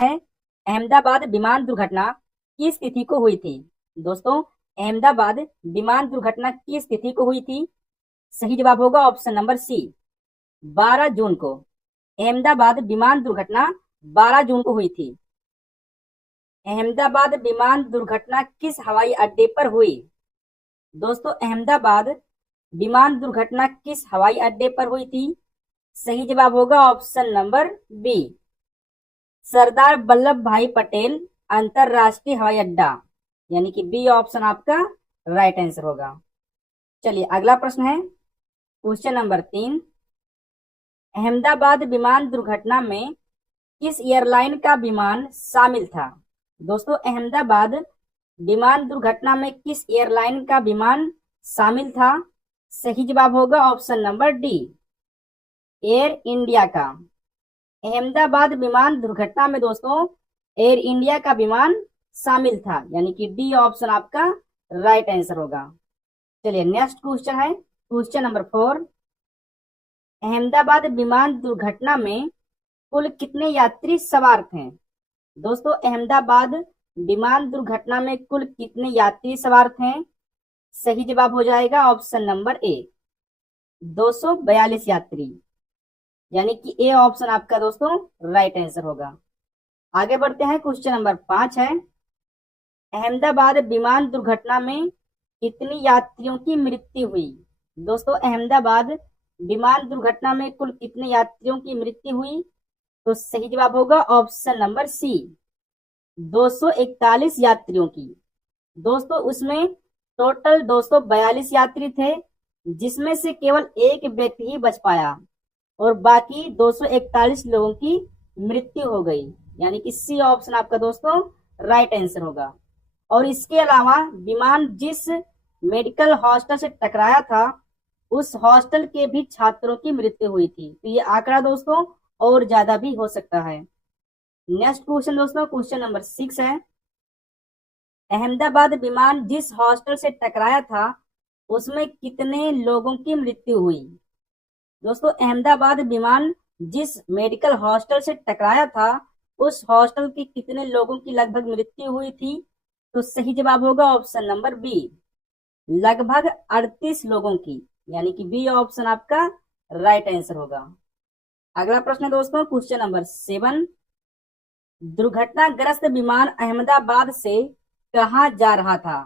है अहमदाबाद विमान दुर्घटना किस तिथि को हुई थी। दोस्तों, अहमदाबाद विमान दुर्घटना किस तिथि को हुई थी? सही जवाब होगा ऑप्शन नंबर सी, 12 जून को। अहमदाबाद विमान दुर्घटना 12 जून को हुई थी। अहमदाबाद विमान दुर्घटना किस हवाई अड्डे पर हुई? दोस्तों, अहमदाबाद विमान दुर्घटना किस हवाई अड्डे पर हुई थी? सही जवाब होगा option number B, Sardar Vallabh भाई पटेल अंतरराष्ट्रीय हवाई अड्डा, यानी कि बी ऑप्शन आपका राइट आंसर होगा। चलिए अगला प्रश्न है क्वेश्चन नंबर 3। अहमदाबाद विमान दुर्घटना में किस एयरलाइन का विमान शामिल था? दोस्तों, अहमदाबाद विमान दुर्घटना में किस एयरलाइन का विमान शामिल था? सही जवाब होगा option number D, air India का। अहमदाबाद विमान दुर्घटना में दोस्तों एयर इंडिया का विमान शामिल था, यानी कि डी ऑप्शन आपका राइट आंसर होगा। चलिए नेक्स्ट क्वेश्चन है क्वेश्चन नंबर 4। अहमदाबाद विमान दुर्घटना में कुल कितने यात्री सवार थे? दोस्तों, अहमदाबाद विमान दुर्घटना में कुल कितने यात्री सवार थे? सही जवाब हो जाएगा ऑप्शन नंबर ए, 242 यात्री, यानी कि ए ऑप्शन आपका दोस्तों राइट आंसर होगा। आगे बढ़ते हैं क्वेश्चन नंबर 5 है अहमदाबाद विमान दुर्घटना में कितनी यात्रियों की मृत्यु हुई? दोस्तों, अहमदाबाद विमान दुर्घटना में कुल कितने यात्रियों की मृत्यु हुई? तो सही जवाब होगा ऑप्शन नंबर सी, 241 यात्रियों की। दोस्तों, उसमें टोटल 242 यात्री थे, जिसमें से केवल एक व्यक्ति ही बच पाया और बाकी 241 लोगों की मृत्यु हो गई, यानी कि सी ऑप्शन आपका दोस्तों राइट आंसर होगा। और इसके अलावा विमान जिस मेडिकल हॉस्टल से टकराया था उस हॉस्टल के भी छात्रों की मृत्यु हुई थी, तो ये आंकड़ा दोस्तों और ज्यादा भी हो सकता है। नेक्स्ट क्वेश्चन दोस्तों क्वेश्चन नंबर 6 है अहमदाबाद विमान जिस हॉस्टल से टकराया था उसमें कितने लोगों की मृत्यु हुई? दोस्तों, अहमदाबाद विमान जिस मेडिकल हॉस्टल से टकराया था उस हॉस्टल के कितने लोगों की लगभग मृत्यु हुई थी? तो सही जवाब होगा ऑप्शन नंबर बी, लगभग 38 लोगों की, यानी कि बी ऑप्शन आपका राइट आंसर होगा। अगला प्रश्न है दोस्तों क्वेश्चन नंबर 7। दुर्घटनाग्रस्त विमान अहमदाबाद से कहाँ जा रहा था?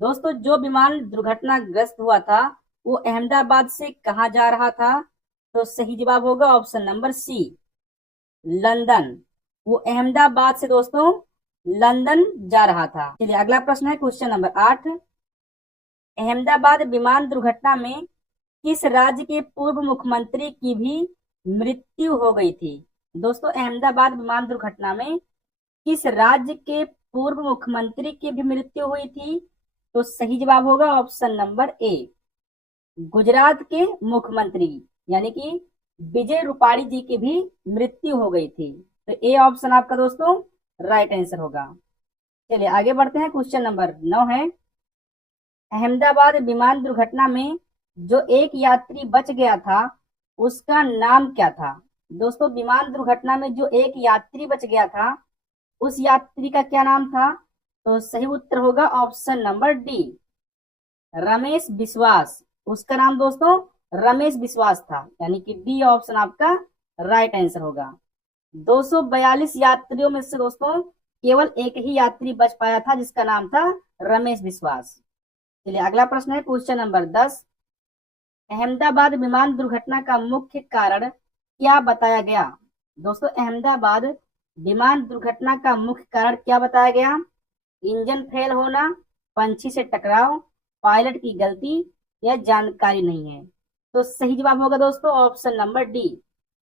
दोस्तों, जो विमान दुर्घटनाग्रस्त हुआ था वो अहमदाबाद से कहाँ जा रहा था? तो सही जवाब होगा ऑप्शन नंबर सी, लंदन। वो अहमदाबाद से दोस्तों लंदन जा रहा था। चलिए अगला प्रश्न है क्वेश्चन नंबर 8। अहमदाबाद विमान दुर्घटना में किस राज्य के पूर्व मुख्यमंत्री की भी मृत्यु हो गई थी? दोस्तों, अहमदाबाद विमान दुर्घटना में किस राज्य के पूर्व मुख्यमंत्री की भी मृत्यु हुई थी? तो सही जवाब होगा ऑप्शन नंबर ए, गुजरात के मुख्यमंत्री, यानी कि विजय रूपाणी जी की भी मृत्यु हो गई थी, तो ए ऑप्शन आपका दोस्तों राइट आंसर होगा। चलिए आगे बढ़ते हैं क्वेश्चन नंबर 9 है अहमदाबाद विमान दुर्घटना में जो एक यात्री बच गया था उसका नाम क्या था? दोस्तों, विमान दुर्घटना में जो एक यात्री बच गया था उस यात्री का क्या नाम था? तो सही उत्तर होगा ऑप्शन नंबर डी, रमेश विश्वास। उसका नाम दोस्तों रमेश विश्वास था, यानी कि डी ऑप्शन आपका राइट आंसर होगा। 242 यात्रियों में से दोस्तों केवल एक ही यात्री बच पाया था जिसका नाम था रमेश विश्वास। चलिए अगला प्रश्न है क्वेश्चन नंबर 10। अहमदाबाद विमान दुर्घटना का मुख्य कारण क्या बताया गया? दोस्तों, अहमदाबाद विमान दुर्घटना का मुख्य कारण क्या बताया गया? इंजन फेल होना, पंछी से टकराव, पायलट की गलती या जानकारी नहीं है? तो सही जवाब होगा दोस्तों ऑप्शन नंबर डी,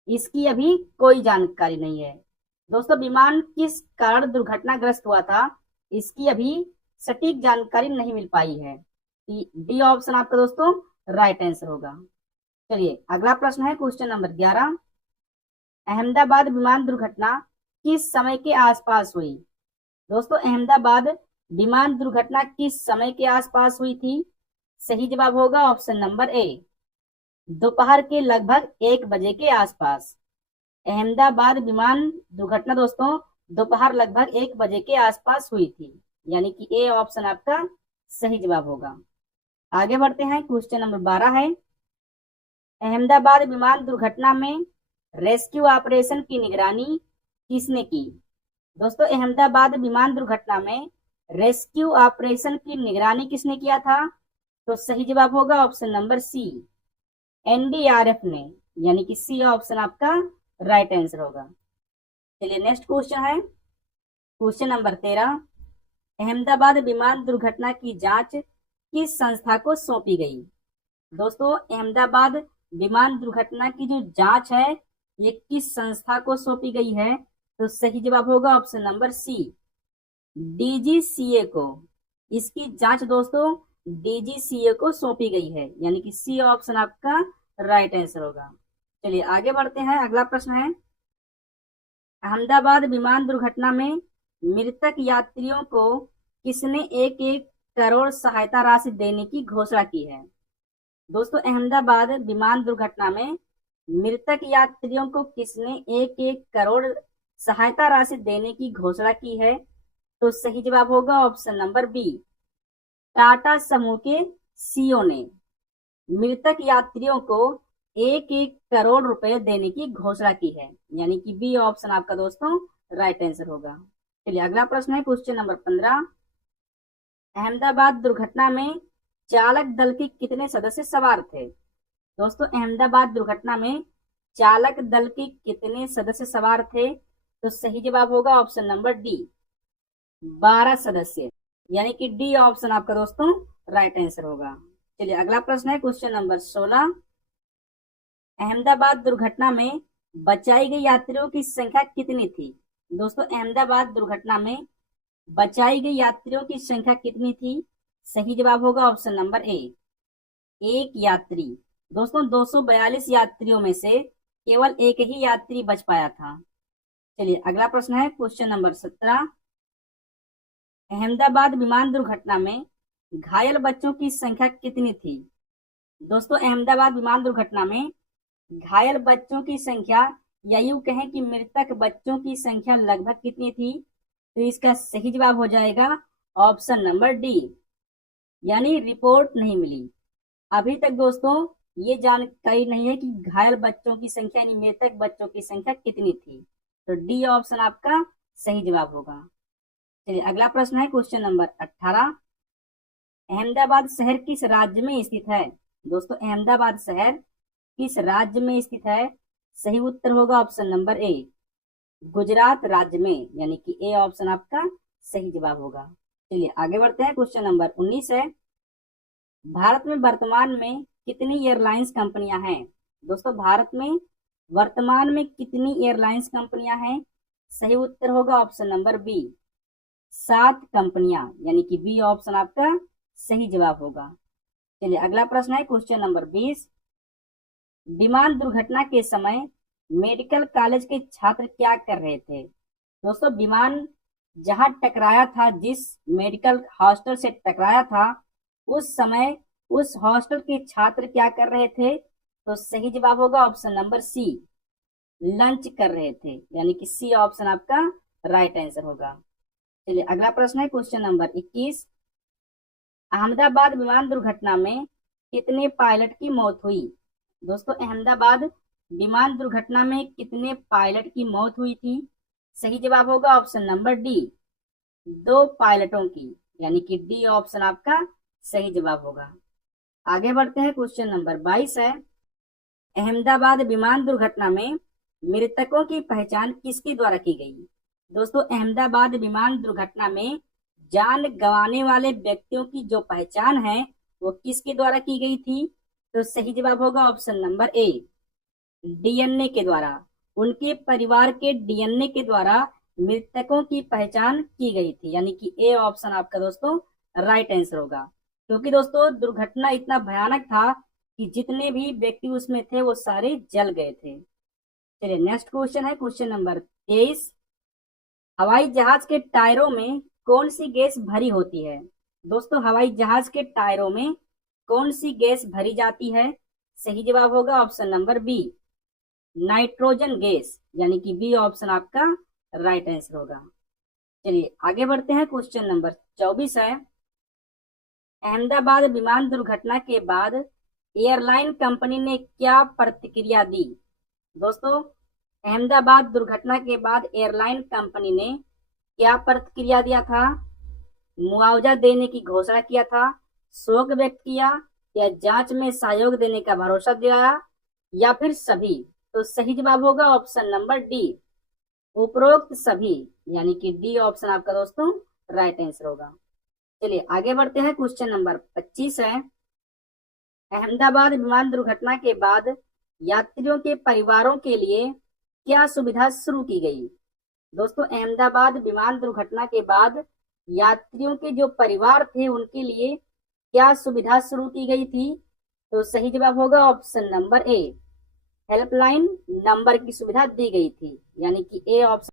इसकी अभी कोई जानकारी नहीं है। दोस्तों, विमान किस कारण दुर्घटनाग्रस्त हुआ था इसकी अभी सटीक जानकारी नहीं मिल पाई है, डी ऑप्शन आपका दोस्तों राइट आंसर होगा। चलिए अगला प्रश्न है क्वेश्चन नंबर 11। अहमदाबाद विमान दुर्घटना किस समय के आसपास हुई? दोस्तों, अहमदाबाद विमान दुर्घटना किस समय के आसपास हुई थी? सही जवाब होगा ऑप्शन नंबर ए, दोपहर के लगभग 1 बजे के आसपास। अहमदाबाद विमान दुर्घटना दोस्तों दोपहर लगभग 1 बजे के आसपास हुई थी, यानी कि ए ऑप्शन आपका सही जवाब होगा। आगे बढ़ते हैं, क्वेश्चन नंबर 12 है, अहमदाबाद विमान दुर्घटना में रेस्क्यू ऑपरेशन की निगरानी किसने की? दोस्तों, अहमदाबाद विमान दुर्घटना में रेस्क्यू ऑपरेशन की निगरानी किसने किया था? तो सही जवाब होगा ऑप्शन नंबर सी, एनडीआरएफ ने, यानी कि सी ऑप्शन आपका राइट आंसर होगा। चलिए नेक्स्ट क्वेश्चन है, क्वेश्चन नंबर 13, अहमदाबाद विमान दुर्घटना की जांच किस संस्था को सौंपी गई? दोस्तों, अहमदाबाद विमान दुर्घटना की जो जांच है ये किस संस्था को सौंपी गई है? तो सही जवाब होगा ऑप्शन नंबर सी, डीजीसीए को। इसकी जांच दोस्तों डीजीसीए को सौंपी गई है, यानी कि सी ऑप्शन आपका राइट आंसर होगा। चलिए आगे बढ़ते हैं, अगला प्रश्न है, अहमदाबाद विमान दुर्घटना में मृतक यात्रियों को किसने 1-1 करोड़ सहायता राशि देने की घोषणा की है? दोस्तों, अहमदाबाद विमान दुर्घटना में मृतक यात्रियों को किसने 1-1 करोड़ सहायता राशि देने की घोषणा की है? तो सही जवाब होगा ऑप्शन नंबर बी, टाटा समूह के सीईओ ने मृतक यात्रियों को 1-1 करोड़ रुपए देने की घोषणा की है, यानी कि बी ऑप्शन आपका दोस्तों राइट आंसर होगा। चलिए अगला प्रश्न है, क्वेश्चन नंबर 15, अहमदाबाद दुर्घटना में चालक दल के कितने सदस्य सवार थे? दोस्तों, अहमदाबाद दुर्घटना में चालक दल के कितने सदस्य सवार थे? तो सही जवाब होगा ऑप्शन नंबर डी, 12 सदस्य, यानी कि डी ऑप्शन आपका दोस्तों राइट आंसर होगा। चलिए अगला प्रश्न है, क्वेश्चन नंबर 16, अहमदाबाद दुर्घटना में बचाई गई यात्रियों की संख्या कितनी थी? दोस्तों, अहमदाबाद दुर्घटना में बचाई गई यात्रियों की संख्या कितनी थी? सही जवाब होगा ऑप्शन नंबर ए, 1 यात्री। दोस्तों, 242 यात्रियों में से केवल एक ही यात्री बच पाया था। चलिए अगला प्रश्न है, क्वेश्चन नंबर 17, अहमदाबाद विमान दुर्घटना में घायल बच्चों की संख्या कितनी थी? दोस्तों, अहमदाबाद विमान दुर्घटना में घायल बच्चों की संख्या, या यूं कहें कि मृतक बच्चों की संख्या लगभग कितनी थी? तो इसका सही जवाब हो जाएगा ऑप्शन नंबर डी, यानी रिपोर्ट नहीं मिली। अभी तक दोस्तों ये जानकारी नहीं है कि घायल बच्चों की संख्या यानी मृतक बच्चों की संख्या कितनी थी। तो डी ऑप्शन आपका सही जवाब होगा। चलिए अगला प्रश्न है, क्वेश्चन नंबर 18, अहमदाबाद शहर किस राज्य में स्थित है? दोस्तों, अहमदाबाद शहर किस राज्य में स्थित है? सही उत्तर होगा ऑप्शन नंबर ए, गुजरात राज्य में, यानी कि ए ऑप्शन आपका सही जवाब होगा। चलिए आगे बढ़ते हैं, क्वेश्चन नंबर 19 है, भारत में वर्तमान में कितनी एयरलाइंस कंपनियां हैं? दोस्तों, भारत में वर्तमान में कितनी एयरलाइंस कंपनियां हैं? सही उत्तर होगा ऑप्शन नंबर बी, 7 कंपनियां, यानी कि बी ऑप्शन आपका सही जवाब होगा। चलिए अगला प्रश्न है, क्वेश्चन नंबर 20, विमान दुर्घटना के समय मेडिकल कॉलेज के छात्र क्या कर रहे थे? दोस्तों, विमान जहां टकराया था, जिस मेडिकल हॉस्टल से टकराया था, उस समय उस हॉस्टल के छात्र क्या कर रहे थे? तो सही जवाब होगा ऑप्शन नंबर सी, लंच कर रहे थे, यानी कि सी ऑप्शन आपका राइट आंसर होगा। चलिए अगला प्रश्न है, क्वेश्चन नंबर 21, अहमदाबाद विमान दुर्घटना में कितने पायलट की मौत हुई? दोस्तों, अहमदाबाद विमान दुर्घटना में कितने पायलट की मौत हुई थी? सही जवाब होगा ऑप्शन नंबर डी, 2 पायलटों की, यानी कि डी ऑप्शन आपका सही जवाब होगा। आगे बढ़ते हैं, क्वेश्चन नंबर 22 है, अहमदाबाद विमान दुर्घटना में मृतकों की पहचान किसके द्वारा की गई? दोस्तों, अहमदाबाद विमान दुर्घटना में जान गंवाने वाले व्यक्तियों की जो पहचान है वो किसके द्वारा की गई थी? तो सही जवाब होगा ऑप्शन नंबर ए, डीएनए के द्वारा, उनके परिवार के डीएनए के द्वारा मृतकों की पहचान की गई थी, यानी कि ए ऑप्शन आपका दोस्तों राइट आंसर होगा। क्योंकि दोस्तों दुर्घटना इतना भयानक था कि जितने भी व्यक्ति उसमें थे वो सारे जल गए थे। चलिए नेक्स्ट क्वेश्चन है, क्वेश्चन नंबर 23, हवाई जहाज के टायरों में कौन सी गैस भरी होती है? दोस्तों, हवाई जहाज के टायरों में कौन सी गैस भरी जाती है? सही जवाब होगा option number B, nitrogen gas, यानी कि बी ऑप्शन आपका राइट आंसर होगा। चलिए आगे बढ़ते हैं, क्वेश्चन नंबर 24 है, अहमदाबाद विमान दुर्घटना के बाद एयरलाइन कंपनी ने क्या प्रतिक्रिया दी। दोस्तों, अहमदाबाद दुर्घटना के बाद एयरलाइन कंपनी ने क्या प्रतिक्रिया दिया था? मुआवजा देने की घोषणा किया था, शोक व्यक्त किया, या जांच में सहयोग देने का भरोसा दिलाया, या फिर सभी। तो सही जवाब होगा ऑप्शन नंबर डी, उपरोक्त सभी, यानी कि डी ऑप्शन आपका दोस्तों राइट आंसर होगा। चलिए आगे बढ़ते हैं, क्वेश्चन नंबर 25 है, अहमदाबाद विमान दुर्घटना के बाद यात्रियों के परिवारों के लिए क्या सुविधा शुरू की गई। दोस्तों, अहमदाबाद विमान दुर्घटना के बाद यात्रियों के जो परिवार थे उनके लिए क्या सुविधा शुरू की गई थी? तो सही जवाब होगा option number A, helpline number की सुविधा दी गई थी, यानी कि ए ऑप्शन